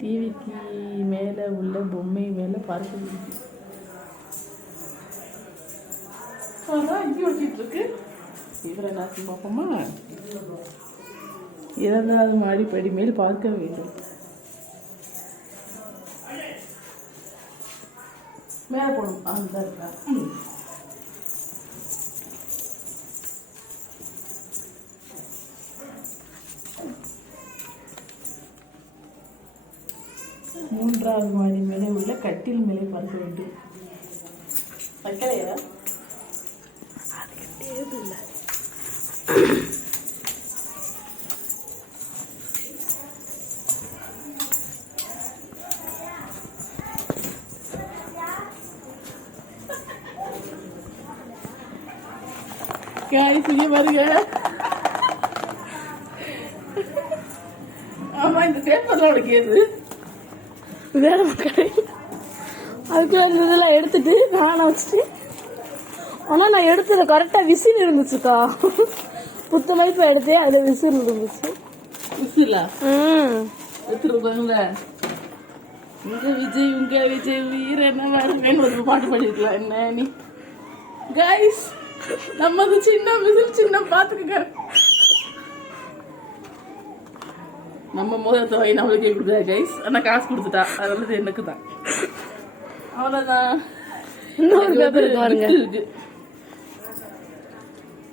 டிவிக்கு மேலே உள்ள பொம்மை மேலே பார்க்க இருக்கு. அதான் இங்கே வச்சுட்டு இருக்கு. இவரை நான் பார்ப்போமா? 2வது மாடி படி மேல் பார்க்க வேண்டும். மேலே போகணும். அந்த இருக்கா 3வது மாடி மேலே உள்ள கட்டில் மேலே பார்க்க வேண்டும். வைக்கலையா? அதுக்கு டேபிள் செய்ய பாருங்க. ஆமா, இந்த பேப்பர் உடைக்கிறது வேற மக்களே. அதுக்குள்ள இந்த இதெல்லாம் எடுத்துட்டு நானும் வச்சுட்டு, ஆனால் நான் எடுத்தது கரெக்டாக விசில் இருந்துச்சுக்கா. புத்த மதிப்பு எடுத்தேன், அதில் விசில் இருந்துச்சு. விசிலா? எடுத்துருப்பாங்கள. உங்க விஜய் வீரன் வேணும் ஒரு பாட்டு பாடிருக்கலாம். என்ன நீ கைஸ், நமக்கு சின்ன விசில் சின்ன பாத்துக்க. நம்ம முதல் தொகை நம்மளுக்கு கொடுத்தா கைஸ். ஆனால் காசு கொடுத்துட்டா, அதனால எனக்கு தான். அவ்வளோதான். இருக்கு.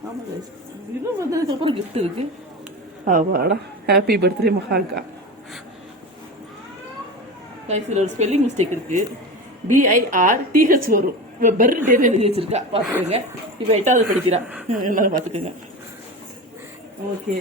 ஆமாம் கைஸ், இன்னும் வந்ததுக்கப்புறம் கிஃப்ட் இருக்கு. ஆமாடா, ஹாப்பி பர்த்டே மகாங்கா. கைஸ், இதில் ஒரு ஸ்பெல்லிங் மிஸ்டேக் இருக்கு. BIRTH வரும். பர்த்டேன்னு எழுதி வச்சிருக்கா, பார்த்துக்கோங்க. இப்போ 8வது படிக்கிறா. என்ன பார்த்துக்கோங்க. ஓகே.